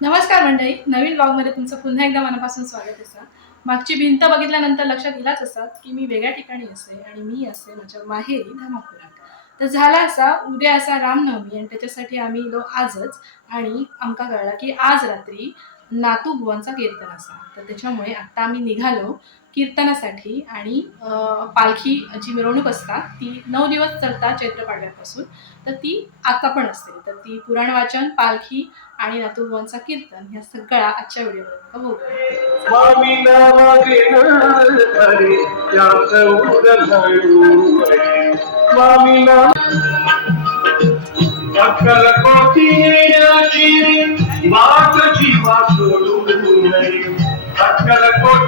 नमस्कार मंडळी नवीन ब्लॉगमध्ये तुमचं पुन्हा एकदा मनापासून स्वागत असा मागची भिंत बघितल्यानंतर लक्षात येलाच असतात की मी वेगळ्या ठिकाणी असे आणि मी असे माझ्या माहेरी धामापुरात तर झाला असा उद्या असा रामनवमी आणि त्याच्यासाठी आम्ही इलो आजच आणि आमका कळला की आज रात्री नातू बुवांचा कीर्तन असा. तर त्याच्यामुळे आत्ता आम्ही निघालो कीर्तनासाठी आणि पालखी जी मिरवणूक असतात ती नऊ दिवस चढतात चैत्रपाडव्यापासून तर ती आता पण असते. तर ती पुराण वाचन पालखी आणि नातूभुवांचा कीर्तन ह्या सगळा आजच्या व्हिडिओमध्ये बघू.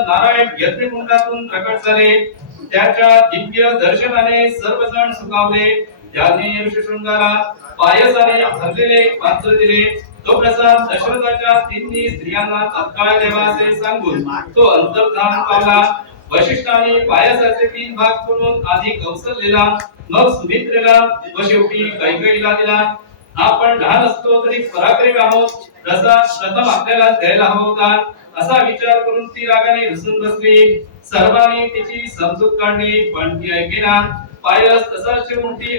नारायण यज्ञकुंडातून प्रकट झाले त्याच्या दिव्य दर्शनाने सर्वजण सुखावले त्याने ऋषशृंगाला पायसाने भरलेले पात्र दिले तो प्रसाद दशरथाच्या तिन्ही स्त्रियांना तत्काळ सांगून तो अंतर्धान पावला. वशिष्ठाने पायसाचे तीन भाग करून आधी कौसल्यला मग सुमित्रेला व शेवटी कैकईला दिला. आपण लहान असतो तरी पराक्रम आहोत. प्रसाद प्रथम आपल्याला द्यायला हवा होता. असा विचार करून ती रागाने रुसून बसली. सर्वांनी तिची समजूत काढली पण ती ऐकेना पायस तसाच ठेवून ती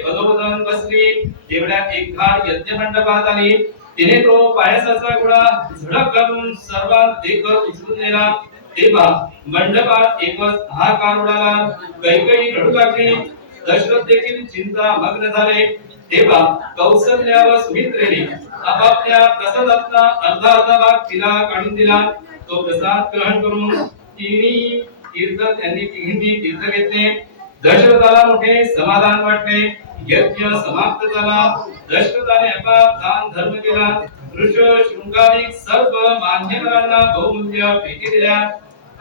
बसली. तेवढ्यात एक घार यज्ञ मंडपात आली. तिने तो पायसाचा गोळा झडप घालून सर्वात देखत उचलून नेला. तेव्हा मंडपात एकच हाकार उडाला? कैकई रडू लागली. दशरथ देखील चिंता मग्न झाले. तेव्हा कौसल्या व सुमित्रेने आपापल्या प्रसादातला अर्धा अर्धा भाग तिला काढून दिला. तो प्रसाद ग्रहण करून तिने तीर्थ त्यांनी तिघींनी तीर्थ घेतले. दशरथाला मोठे समाधान वाटले. यज्ञ समाप्त झाला. दशरथाने आपला दान धर्म केला. ऋष शृंगारिक सर्व मान्यवरांना बहुमूल्य भेटी दिल्या.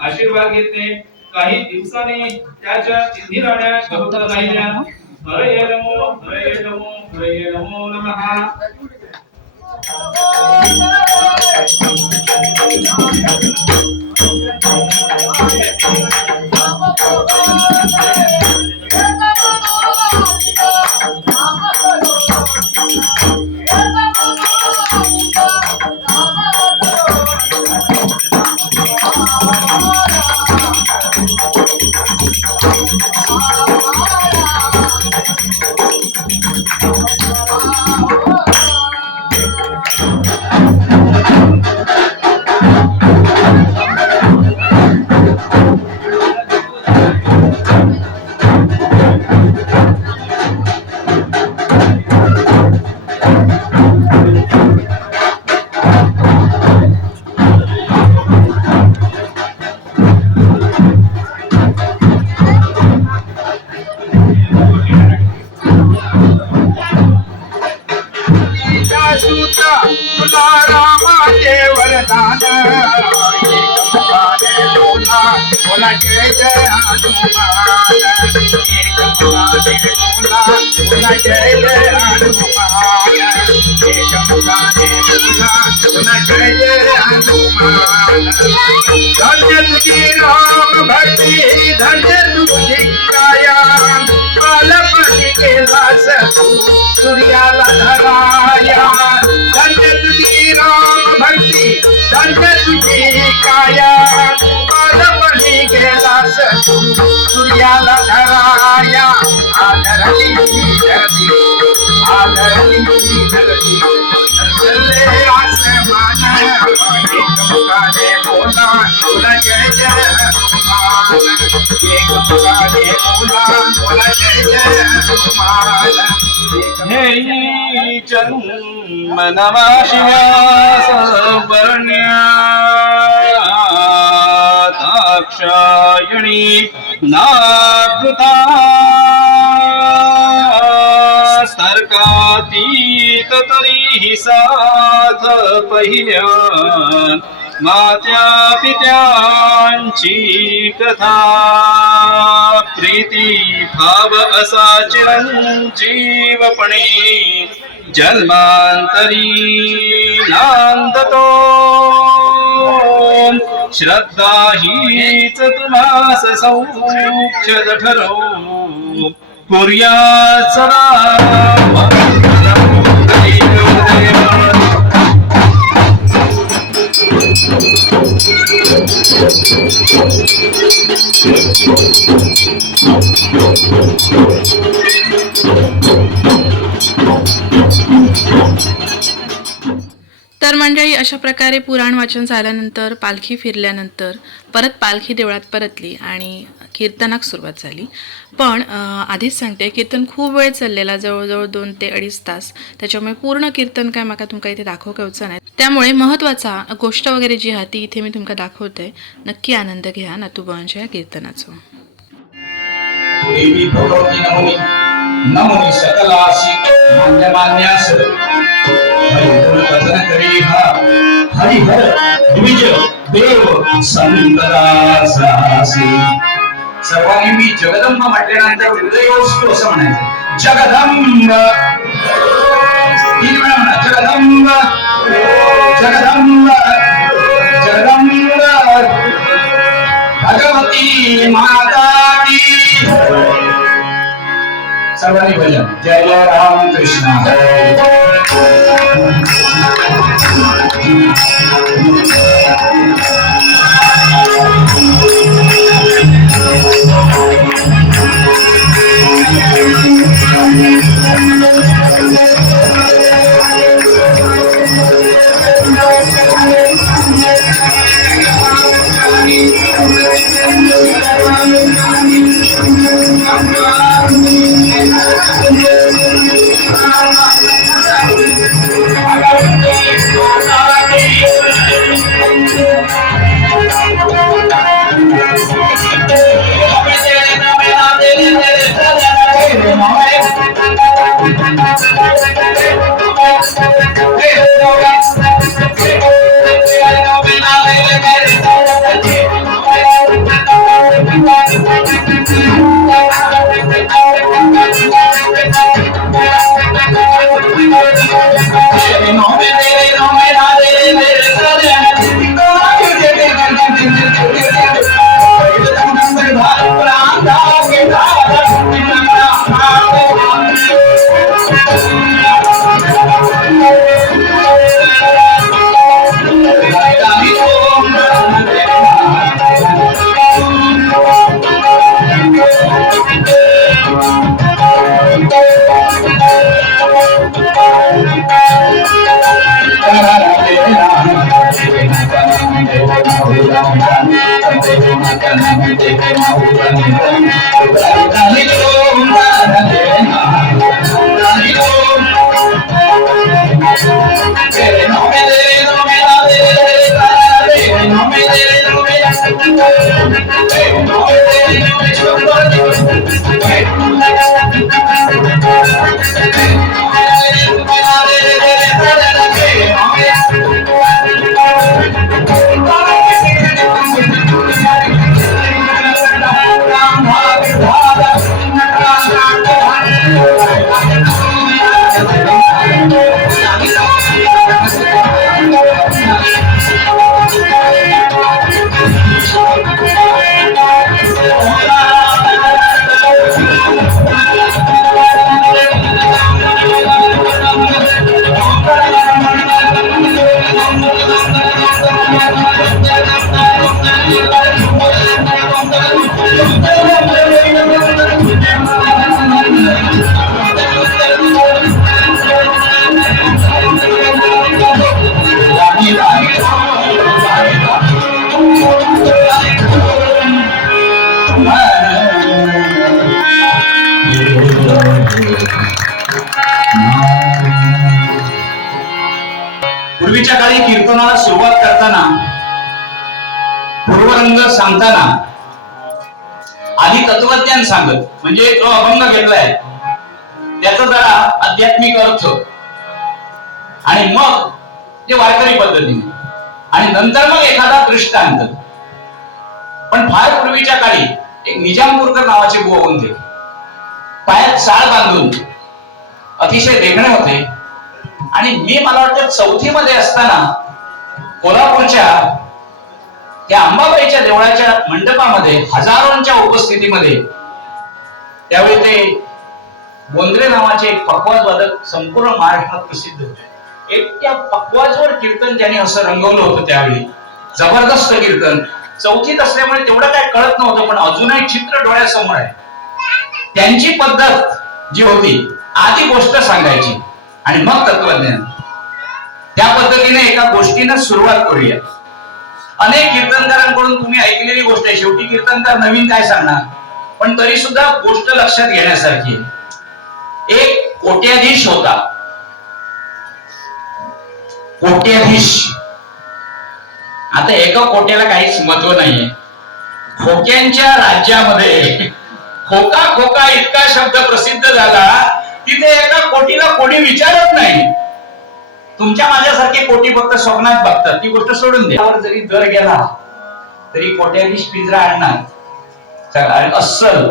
आशीर्वाद घेतले. काही दिवसांनी त्याच्या तिन्ही राण्या गौतम राहिल्या. हरय नमो हरय नमो हरय नमो नमः. माणस. सूर्याला धराया आदरली ही धरती. आदरली ही धरती आसमान एक बोला बोला जय जय एक बोला बोला जय जय वर्ण्या रक्षायणी नाकृता तर्कातीत तरीही साथ पहिल्या मात्या पित्यांची कथा प्रीती भाव असा चिरंजीवपणे जन्मांतरी नांदतो। श्रद्धा हीच तुलास सौक्ष ठरव कुर्या सदा मंगलम् देवदेवा. तर मंडळी अशा प्रकारे पुराण वाचन झाल्यानंतर पालखी फिरल्यानंतर परत पालखी देवळात परतली आणि कीर्तनाक सुरुवात झाली. पण आधीच सांगते कीर्तन खूप वेळ चाललेला जवळजवळ दोन ते अडीच तास. त्याच्यामुळे पूर्ण कीर्तन काय माका तुमका इथे दाखव नाही त्यामुळे महत्त्वाचा गोष्ट वगैरे जी आहे ती इथे मी तुमका दाखवते. नक्की आनंद घ्या नातूबांच्या या कीर्तनाचं. हरिहर द्विज देव संतदासासी सर्वांनी मी जगदंब म्हटल्यानंतर हृदय असतो असं म्हणायचं. जगदंब. तीन वेळा म्हणा जगदंब. जगदंब. जगदंब. भगवती माता की. सर्वांनी भजन जय जय राम कृष्ण. काळी सुरुवात करताना पूर्वरंग सांगताना आधी तत्वज्ञान सांगत म्हणजे जो अभंग घेतलाय त्याचा जरा आध्यात्मिक अर्थ. आणि मग ते वारकरी पद्धतीने. आणि नंतर मग एखादा दृष्टांत पण फार पूर्वीच्या काळी एक निजामपूरकर नावाचे बुवा होते पायात साळ बांधून अतिशय देखणे होते. आणि मी मला वाटतं चौथी मध्ये असताना कोल्हापूरच्या त्या अंबाबाईच्या देवळाच्या मंडपामध्ये हजारोंच्या उपस्थितीमध्ये त्यावेळी ते बोंद्रे नावाचे एक पकवाज वादक संपूर्ण महाराष्ट्रात प्रसिद्ध होते. एक त्या पकवाजवर कीर्तन त्यांनी असं रंगवलं होतं त्यावेळी जबरदस्त कीर्तन. चौथीत असल्यामुळे तेवढं काय कळत नव्हतं पण अजूनही चित्र डोळ्यासमोर आहे. त्यांची पद्धत जी होती आधी गोष्ट सांगायची आणि मग तत्वज्ञान. त्या पद्धतीने एका गोष्टीनं सुरुवात करूया. अनेक कीर्तनकारांकडून तुम्ही ऐकलेली गोष्ट आहे. शेवटी कीर्तनकार नवीन काय सांगणार? पण तरी सुद्धा गोष्ट लक्षात घेण्यासारखी आहे. एक कोट्याधीश होता. कोट्याधीश. आता एका कोट्याला काहीच महत्त्व नाहीये. खोक्यांच्या राज्यामध्ये खोका खोका इतका शब्द प्रसिद्ध झाला तिथे एका कोटीला कोणी विचारत नाही. तुमच्या माझ्यासारखे कोटी फक्त स्वप्नात बघतात. ती गोष्ट सोडून द्या. जरी दर गेला तरी कोट्याधीश पिंजरा आणणार. आणि अस्सल.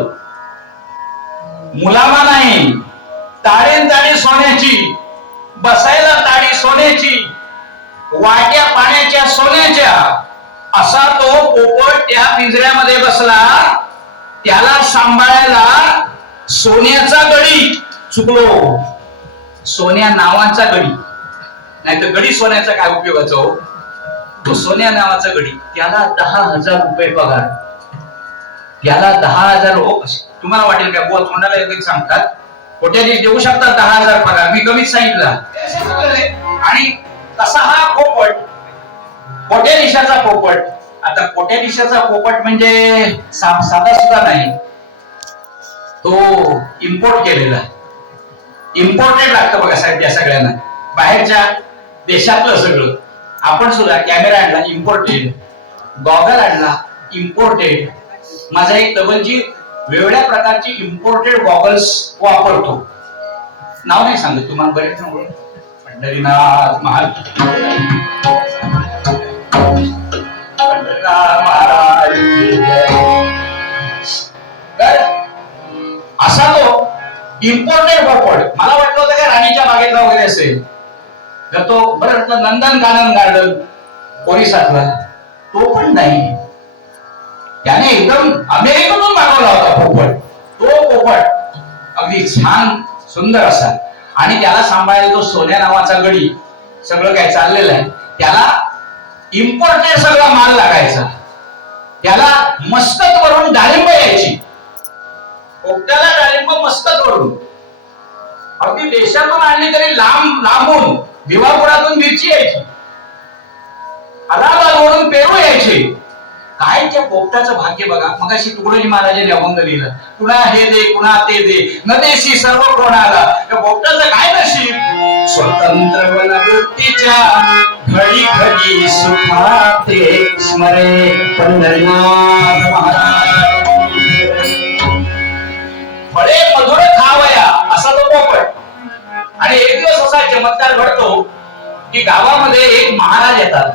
मुलामा नाही. तारेन ताडी सोन्याची. बसायला ताडी सोन्याची. वाट्या पाण्याच्या सोन्याच्या. असा तो पोपट त्या पिंजऱ्यामध्ये बसला त्याला सांभाळायला सोन्याचा गडी चुकलो. सोन्या नावाचा गडी. नाहीतर गडी सोन्याचा काय उपयोगाचा हो तो सोन्या नावाचा गडी. त्याला दहा हजार रुपये पगार. त्याला दहा हजार हो तुम्हाला वाटेल काय बुवा तोंडाला एकदा सांगतात. कोट्याधीश देऊ शकतात दहा हजार पगार. मी कमीच सांगितला. आणि तसा हा पोपट कोट्याधीशाचा पोपट. आता कोट्याधीशाचा पोपट म्हणजे साधा सुद्धा नाही. तो इम्पोर्ट केलेला. इम्पोर्टेड लागतं बघा साहेब त्या सगळ्यांना. बाहेरच्या देशातलं सगळं. आपण सुद्धा कॅमेरा आणला इम्पोर्टेड गॉगल आणला इम्पोर्टेड माझा एक तबलजी वेगवेगळ्या प्रकारची इम्पोर्टेड गॉगल्स वापरतो. नाव नाही सांगत तुम्हाला बरेच नाव ओळख. पंढरीनाथ महाराज. पंढरीनाथ महाराज असा तो इम्पोर्टेड वापर मला वाटलं होतं का राणीच्या बागेतला वगैरे असेल. तो बरं वाटलं नंदन कानन गार्डन. ओरिसातला तो पण नाही. त्याने एकदम अमेरिकेतून मागवला होता पोपट. तो पोपट अगदी छान सुंदर असा. आणि त्याला सांभाळायला तो सोन्या नावाचा गडी सगळं काय चाललेलं आहे. त्याला इम्पोर्टेड सगळा माल लागायचा. त्याला मस्तक वरून डाळिंब यायची. पोपट्याला डाळिंब मस्तक वरून अगदी देशातून आणली तरी लांब लांबून. भिवापुरातून मिरची यायची. अलाहाबादवरून पेरू यायचे. काय त्या पोपटाचं भाग्य बघा. मग अशी तुकडोजी महाराजांनी अभंग लिहिलं. कुणा हे दे कुणा ते दे. न देशी सर्व कोणाला. त्या पोपटाचं काय नशीब? स्वतंत्र वनवृत्तीच्या घडी घडी सुखाते स्मरे पंढरीनाथ महाराज. फळे मधुर खावया असा तो पोपट. आणि एक दिवस असा चमत्कार घडतो की गावामध्ये एक महाराज येतात.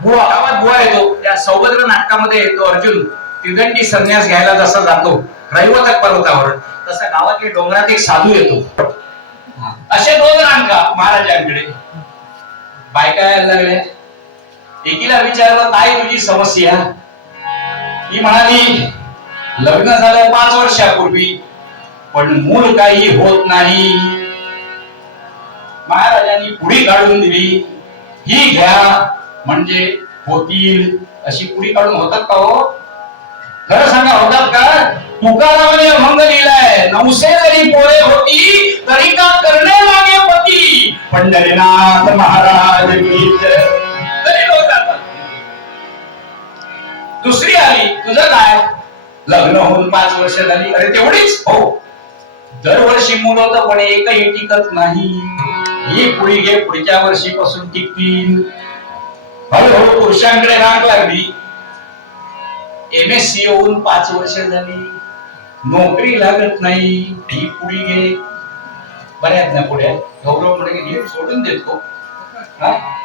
बुवा गावात बुवा येतो. त्या सौभद्र नाटकामध्ये येतो अर्जुन. तिगंडी संन्यास घ्यायला जसा जातो. रैवतक पर्वतावर. तसा गावातील डोंगरात एक साधू येतो. असे दोन रांका महाराजांकडे. बायका यायला लागल्या. एकीला विचारलं काय तुझी समस्या? ही म्हणाली लग्न झालं पाच वर्षापूर्वी पण मूल काही होत नाही. महाराजांनी पुढी काढून दिली. ही घ्या म्हणजे होतील अशी पुढी काढून होतात का हो? खरं सांगा होतात का? तुकारामाने अभंग लिहिलाय नवसे जरी पोळे होती तरी का करणे मागे पती? पंढरीनाथ महाराज की? दुसरी आली तुझं काय? लग्न होऊन पाच वर्ष झाली. अरे तेवढीच? हो. दरवर्षी मुलं तर पण एकही टिकत नाही. ही पुढी घे पुढच्या वर्षीपासून टिकतील. हळूहळू पुरुषांकडे राग लागली. एम एस सी होऊन पाच वर्ष झाली. नोकरी लागत नाही. ही पुढी घे. बऱ्याच ना पुढे गौरव पुढे घे. सोडून देतो. हा?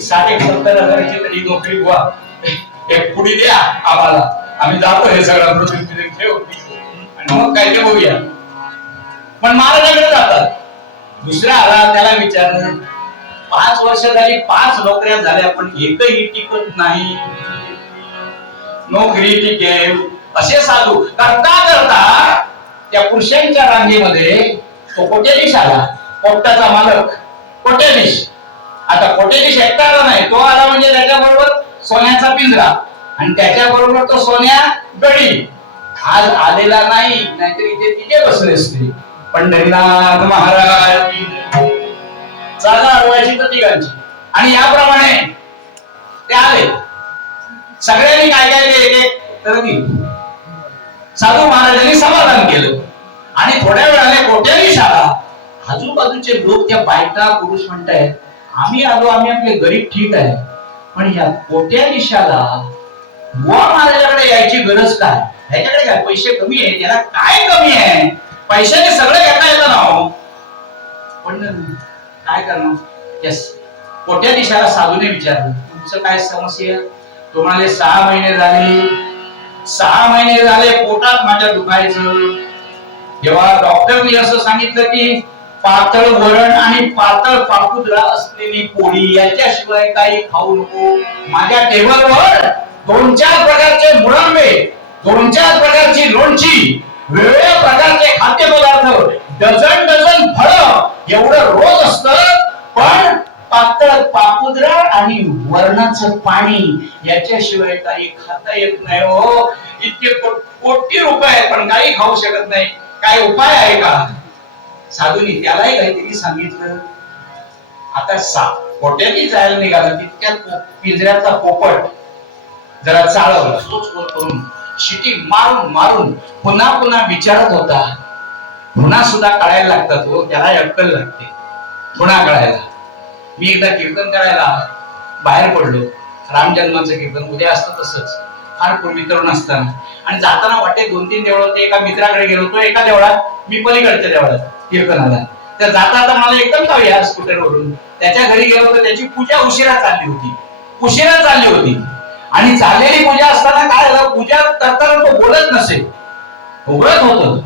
साठ एक सत्तर हजाराची तरी नोकरी बुवा. एक पुढी द्या आम्हाला. आम्ही जातो हे सगळं पृथ्वी ठेव. आणि मग काय ते बघूया. पण महाराजाकडे जातात. दुसरा आला त्याला विचारलं. पाच वर्ष झाली पाच नोकऱ्या झाल्या पण एकही टिकत नाही. नोकरी टिकेल असे साधू. करता करता त्या पुरुषांच्या रांगेमध्ये तो कोट्याधीश आला. पोपटाचा मालक कोट्याधीश आता कोट्याधीश एकटा आला नाही तो आला म्हणजे त्याच्याबरोबर सोन्याचा पिंजरा. आणि त्याच्याबरोबर तो सोन्या गडी. आज आलेला नाही नाहीतर इथे तिथे बसले असते. पंढरीनाथ महाराज. की जय. जागा अडवायची तर तिघांची. आणि याप्रमाणे ते आले. सगळ्यांनी काय काय केले? तर दिली. साधू महाराजांनी समाधान केलं. आणि थोड्या वेळाने कोट्याधीश शाळा आजूबाजूचे लोक त्या बायका पुरुष म्हणतायत आम्ही आलो आम्ही आपले गरीब ठीक आहे. पण या कोट्या दिशाला महाराजाकडे यायची गरज काय? ह्याच्याकडे काय? पैसे कमी आहे त्याला काय कमी आहे? पैशाने सगळं घेता येतं ना हो. पण काय करणार? कोट्या कोट्याधीशाला साधूने विचारलं. तुमचं काय समस्या? तुम्हाला सहा महिने झाले. सहा महिने झाले पोटात माझ्या दुखायचं. जेव्हा डॉक्टरनी असं सांगितलं की पातळ वरण आणि पातळ पापुद्रा असलेली पोळी याच्याशिवाय काही खाऊ नको. माझ्या टेबलवर दोन चार प्रकारचे मुरंबे दोन चार प्रकारची लोणची वेगवेगळ्या प्रकारचे खाद्यपदार्थ डझन डझन फळ एवढं रोज असत पण पातळ पापुद्रा आणि वरणाचं पाणी याच्याशिवाय काही खाता येत नाही हो. इतके कोटी रुपये पण काही खाऊ शकत नाही. काय उपाय आहे का? साधूनी त्यालाही काहीतरी सांगितलं. आता सा कोट्यानी जायला निघाला तितक्यात पिंजऱ्याचा पोपट जरा चाळवला तोच करून शिटी मारून मारून पुन्हा पुन्हा विचारत होता. पुन्हा सुद्धा कळायला लागतात हो त्याला अक्कल लागते. पुन्हा कळायला. मी एकदा कीर्तन करायला बाहेर पडलो. राम जन्माचं कीर्तन उद्या असतं तसंच. फार पूर्वी तरुण असताना. आणि जाताना वाटे दोन तीन देवळ होते. एका मित्राकडे गेलो तो एका देवळात. मी पलीकडच्या देवळात कीर्तनाला. तर जाता आता मला एकदम जाऊ स्कूटरवरून त्याच्या घरी गेलो तर त्याची पूजा उशिरा चालली होती. उशिरा चालली होती. आणि चाललेली पूजा असताना काय झालं? पूजा करताना तो बोलत नसेल उघडत होत.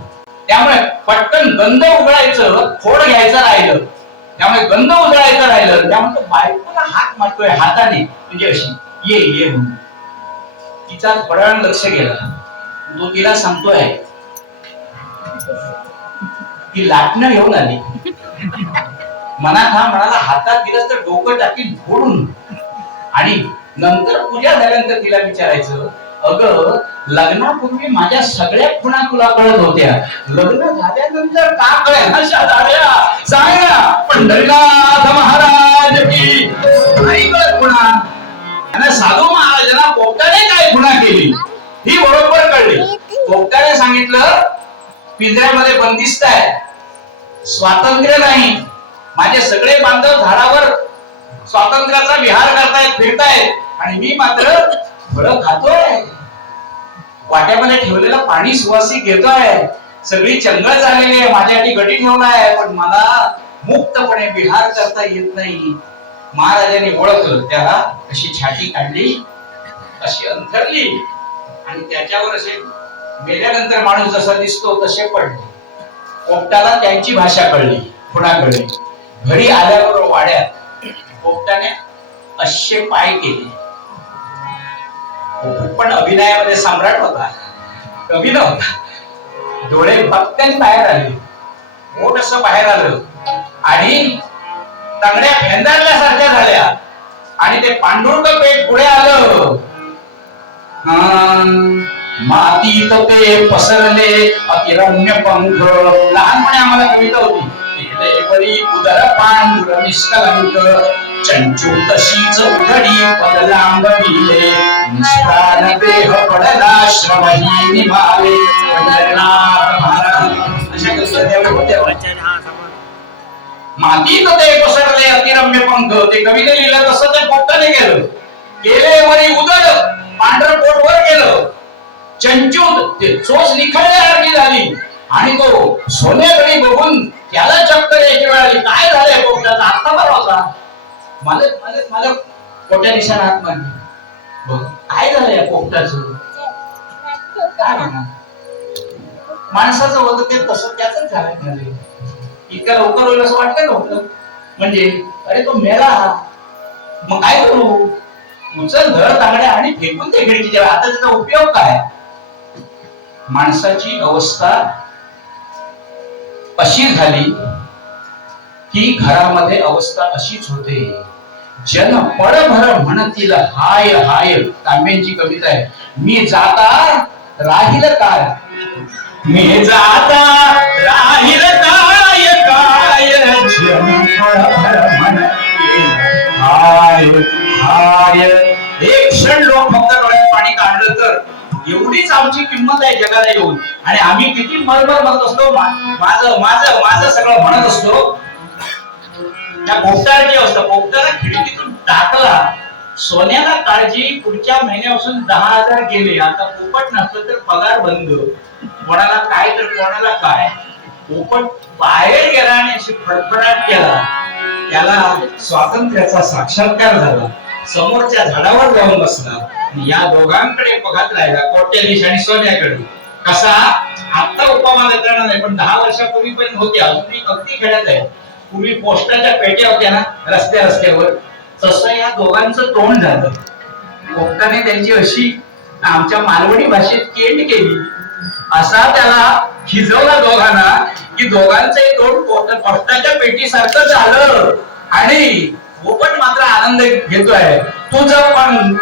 त्यामुळे पटकन गंध उघडायचं खोड घ्यायचं राहिलं. त्यामुळे गंध उजळायचं राहिलं. त्यामुळे तो बायकोला हात मारतोय हाताने. म्हणजे अशी ये ये म्हणून. तिचा थोड्या लक्ष गेला. तो तिला सांगतोय ती लाटणं घेऊन आली. मनात हा म्हणाला हातात दिलं तर डोकं टाकील फोडून. आणि नंतर पूजा झाल्यानंतर तिला विचारायचं अगं लग्नापूर्वी माझ्या सगळ्या खुणा तुला कळत होत्या. लग्न झाल्यानंतर का कळ्या ना पंढरीनाथ महाराज की. नाही कळत खुणा. आणि साधू महाराजांना पोपटाने काय खुणा केली? ही बरोबर कळली. पोपटाने सांगितलं पिंजऱ्यामध्ये बंदिस्त आहे. स्वातंत्र्य नाही. माझे सगळे बांधव झाडावर स्वातंत्र्याचा विहार करतायत फिरतायत. आणि मी मात्र फळं खातोय. वाट्यामध्ये ठेवलेलं पाणी सुवासिक घेतोय. सगळी चंगळ झालेली आहे. माझ्यासाठी गटी ठेवलाय पण मला मुक्तपणे विहार करता येत नाही. महाराजांनी ओळखलं त्याला अशी छाती काढली अशी अंथरली. आणि त्याच्यावर असे मेल्यानंतर माणूस जसा दिसतो तसे पडले. पोपटाला त्यांची भाषा कळली कुणाकडे घरी आल्यावर वाड्यात पोपटाने असे पाय केले. पण अभिनयामध्ये सम्राट होता. कवी नव्हता डोळे भक्त्याने बाहेर आले. मोठ असं बाहेर आलं. आणि तंगड्या फेंदारल्यासारख्या झाल्या. आणि ते पांडुरक पेट पुढे आलं. मातीत ते पसरले अतिरम्य पंख. लहानपणी आम्हाला कविता होती. परी उदर पांढुर निष्कलंक चंचू तशीच उघडी पद लांब विले निष्प्राण देह पडला श्रमही निभावे. पंढरनाथ महाराज. मातीत ते पसरले अतिरम्य पंख. ते कवीने लिहिलं तसं ते पोटाने केलं. केले मरी उदर पांढर पोटवर गेलं. चंचूत ते चोच निखळल्यासारखी झाली. आणि तो सोन्याकडे बघून त्याला चक्कर यायची वेळ आली काय झालंय पोपटाचा आत्ता बरा होता. मला मला मालक पोट्या निशाण हात मारली काय झालंय या काय म्हणा? माणसाचं होतं ते तसं त्याच झालं म्हणजे इतक्या लवकर होईल असं वाटतं नव्हतं म्हणजे अरे तो मेला. मग काय करू? उचल धर तांगड्या आणि फेकून ते खिडकीच्या आता त्याचा उपयोग काय? माणसाची अवस्था अशी झाली की घरामध्ये अवस्था अशीच होते. जन पडभर म्हणतील हाय हाय तांब्यांची कविता आहे. मी जाता राहील काय? मी जाता राहील काय काय? जन म्हणतील हाय हाय. एक क्षण लोक फक्त डोळ्यात पाणी काढलं तर एवढीच आमची किंमत आहे जगाला येऊन. आणि आम्ही किती मरभर म्हणत असतो माझं माझं माझं सगळं म्हणत असतो. त्या पोपटाची अवस्था पोपटाला खिडकीतून टाकला सोन्याला काळजी पुढच्या महिन्यापासून दहा हजार गेले. आता पोपट नसतं तर पगार बंद. कोणाला काय तर कोणाला काय. पोपट बाहेर गेला आणि अशी फडफडाट केला. त्याला स्वातंत्र्याचा साक्षात्कार झाला. समोरच्या झाडावर जाऊन बसला या दोघांकडे बघत राहिला कोट्याधीश आणि सोन्याकडे. कसा? आता उपमा देता नाही पण दहा वर्षापूर्वी पण होते अजूनही अगदी खेळत आहे. पूर्वी पोस्टाच्या पेट्या होत्या ना रस्त्या रस्त्यावर. तसं या दोघांचं तोंड झालं. पोपटाने त्यांची अशी आमच्या मालवणी भाषेत केंड केली. असा त्याला खिजवला दोघांना की दोघांचं तोंड पोस्टाच्या पेटीसारखं झालं. आणि पोपट मात्र आनंद घेतोय. तुझं पण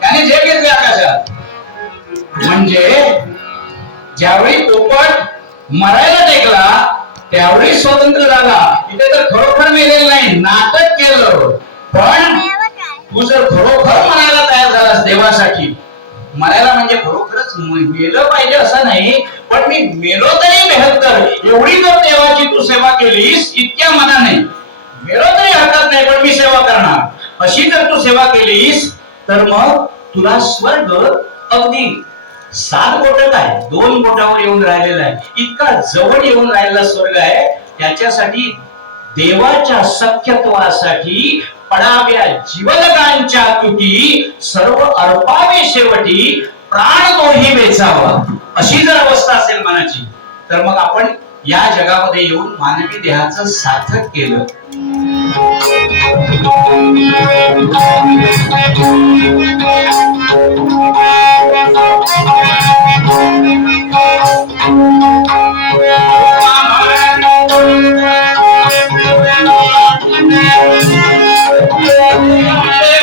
त्याने जे घेतले आकाशात म्हणजे ज्यावेळी पोपट मरायला टेकला त्यावेळी स्वतंत्र झाला. इथे तर खरोखर मेलेलं नाही नाटक केलं. पण तू जर खरोखर मरायला तयार झालास देवासाठी मरायला म्हणजे खरोखरच मेलं पाहिजे असं नाही पण मी मेलो तरी बेहत्तर एवढी जर देवाची तू सेवा केलीस इतक्या मनाने. मेलो तरी हरकत नाही पण मी सेवा करणार. अशी जर तू सेवा केलीस तर मग तुला स्वर्ग अगदी सात बोट काय दोन बोटावर येऊन राहिलेला आहे. इतका जवळ येऊन राहिलेला स्वर्ग आहे. त्याच्यासाठी देवाच्या सख्यत्वासाठी पडाव्या जीवलगांच्या तुटी सर्व अर्पावे शेवटी प्राण तोही वेचावा. अशी जर अवस्था असेल मनाची तर मग आपण या जगामध्ये येऊन मानवी देहाचं सार्थक केलं.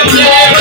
कसं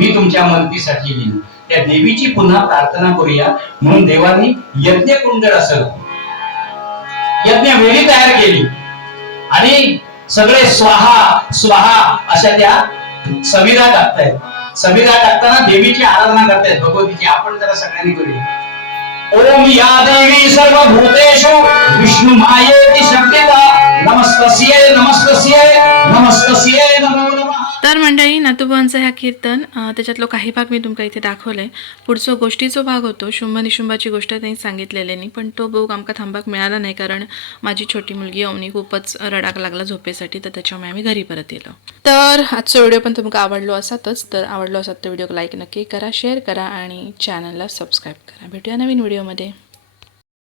मी तुमच्या मदतीसाठी येईन त्या देवीची पुन्हा प्रार्थना करूया. म्हणून देवानी यज्ञ कुंड असं यज्ञ वेळी तयार केली. आणि सगळे स्वाहा स्वाहा अशा त्या सविधा टाकतायत. सविधा टाकताना देवीची आराधना करतायत. भगवतीची. आपण जरा सगळ्यांनी करूया. ओम या देवी सर्व भूतेषु विष्णु मायेति शक्तिता नमस्तस्ये नमस्तस्ये नमस्तस्ये नमो नमः. तर मंडळी नातूबांचं ह्या कीर्तन त्याच्यातलो काही भाग मी तुमका इथे दाखवले पुढचो गोष्टीचो भाग होतो शुंभ निशुंभाची गोष्ट त्यांनी सांगितलेली नाही पण तो भोग आमका थांबाक मिळाला नाही कारण माझी छोटी मुलगी अवनी खूपच रडाक लागला झोपेसाठी तर त्याच्यामुळे आम्ही घरी परत येलो. तर आजचा व्हिडिओ पण तुमका आवडलो असातच तर आवडलो असात तर व्हिडिओ लाईक नक्की करा शेअर करा आणि चॅनलला सबस्क्राईब करा. भेटूया नवीन व्हिडिओमध्ये.